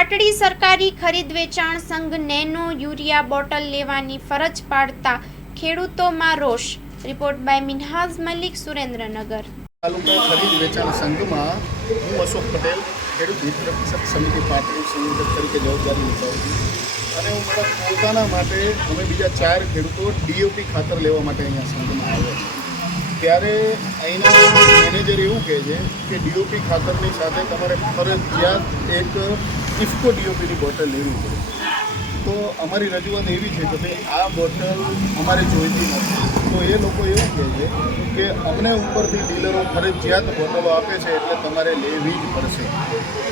પાટડી સરકારી ખરીદ વેચાણ સંઘ નેનો યુરિયા બોટલ લેવાની ફરજ પાડતા ખેડૂતોમાં રોષ। Report by Minhaj Malik, Surendranagar. તાલુકા ખરીદ વેચાણ સંઘમાં હું અશોક પટેલ ખેડૂત મિત્ર રક્ષક સમિતિ પાટડી સંયોજક તરીકે જવાબદારી નિભાવું છું અને હું મારા પોતાના માટે અમે બીજા 4 ખેડૂતો ડીઓપી ખાતર લેવા માટે અહીંયા સંઘમાં આવ્યા છે। ત્યારે અહીંના મેનેજર એવું કહે છે કે ડીઓપી ખાતરની સાથે તમારે ફરજિયાત એક ઇફકો ડીઓપીની બોટલ લેવી પડે। તો અમારી રજૂઆત એવી છે કે ભાઈ આ બોટલ અમારે જોઈતી નથી। તો એ લોકો એવું કહે છે કે અમને ઉપરથી ડીલરો ફરજિયાત બોટલો આપે છે એટલે તમારે લેવી જ પડશે।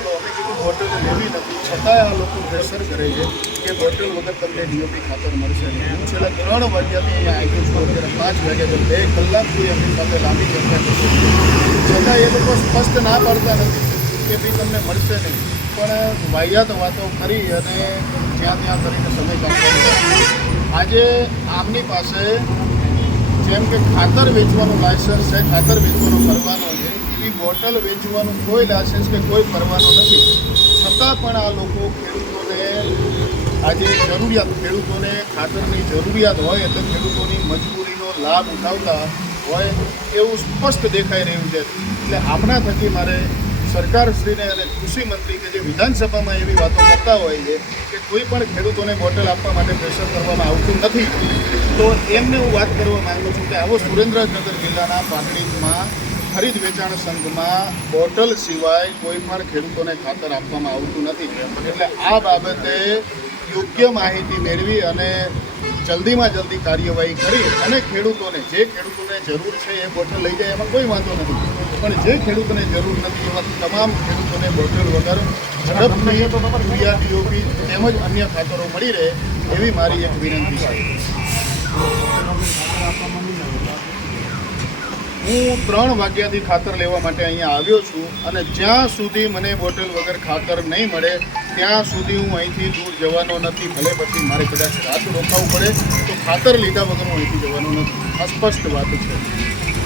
તો અમે કીધું બોટલ લેવી નથી, છતાંય આ લોકો પ્રેશર કરે છે કે બોટલ વગર તમને ડીઓપી ખાતર મળશે નહીં। હું છેલ્લા 3 વાગ્યાથી અહીંયા આવ્યો છું, અત્યારે 5 વાગ્યા તો 2 કલાકથી એમની સાથે લાંબી ચર્ચા કરી છે, છતાં એ લોકો સ્પષ્ટ ના પાડતા નથી કે ભાઈ તમને મળશે નહીં, પણ વાહિયાત વાતો કરી અને જ્યાં ત્યાં કરીને સમય કાઢવાનો। આજે આમની પાસે જેમ કે ખાતર વેચવાનું લાયસન્સ છે, ખાતર વેચવાનો પરવાનો છે, એવી બોટલ વેચવાનું કોઈ લાયસન્સ કે કોઈ પરવાનો નથી, છતાં પણ આ લોકો ખેડૂતોને આજે ખેડૂતોને ખાતરની જરૂરિયાત હોય એટલે ખેડૂતોની મજબૂરીનો લાભ ઉઠાવતા હોય એવું સ્પષ્ટ દેખાઈ રહ્યું છે। એટલે આમના થકી મારે સરકારશ્રીને અને કૃષિ મંત્રી કે જે વિધાનસભામાં એવી વાતો કરતા હોય છે કે કોઈ પણ ખેડૂતોને બોટલ આપવા માટે પ્રેશર કરવામાં આવતું નથી, તો એમને હું વાત કરવા માગું છું કે આવો સુરેન્દ્રનગર જિલ્લાના પાટડીમાં ખરીદ વેચાણ સંઘમાં બોટલ સિવાય કોઈ પણ ખેડૂતોને ખાતર આપવામાં આવતું નથી। એટલે આ બાબતે યોગ્ય માહિતી મેળવી અને જલ્દીમાં જલ્દી કાર્યવાહી કરી અને ખેડૂતોને જરૂર છે એ બોટલ લઈ જાય, એમાં કોઈ વાંધો નથી, પણ જે ખેડૂતોને જરૂર નથી એવા તમામ ખેડૂતોને બોટલ વગર ઝડપથી યુરિયા, ડીઓપી તેમજ અન્ય ખાતરો મળી રહે એવી મારી એક વિનંતી છે। હું 3 વાગ્યાથી ખાતર લેવા માટે અહીંયા આવ્યો છું અને જ્યાં સુધી મને બોટલ વગર ખાતર નહીં મળે ત્યાં સુધી હું અહીંથી દૂર જવાનો નથી। ભલે પછી મારે કદાચ રાત રોકાવું પડે તો ખાતર લીધા વગર હું અહીંથી જવાનો નથી। આ સ્પષ્ટ વાત છે।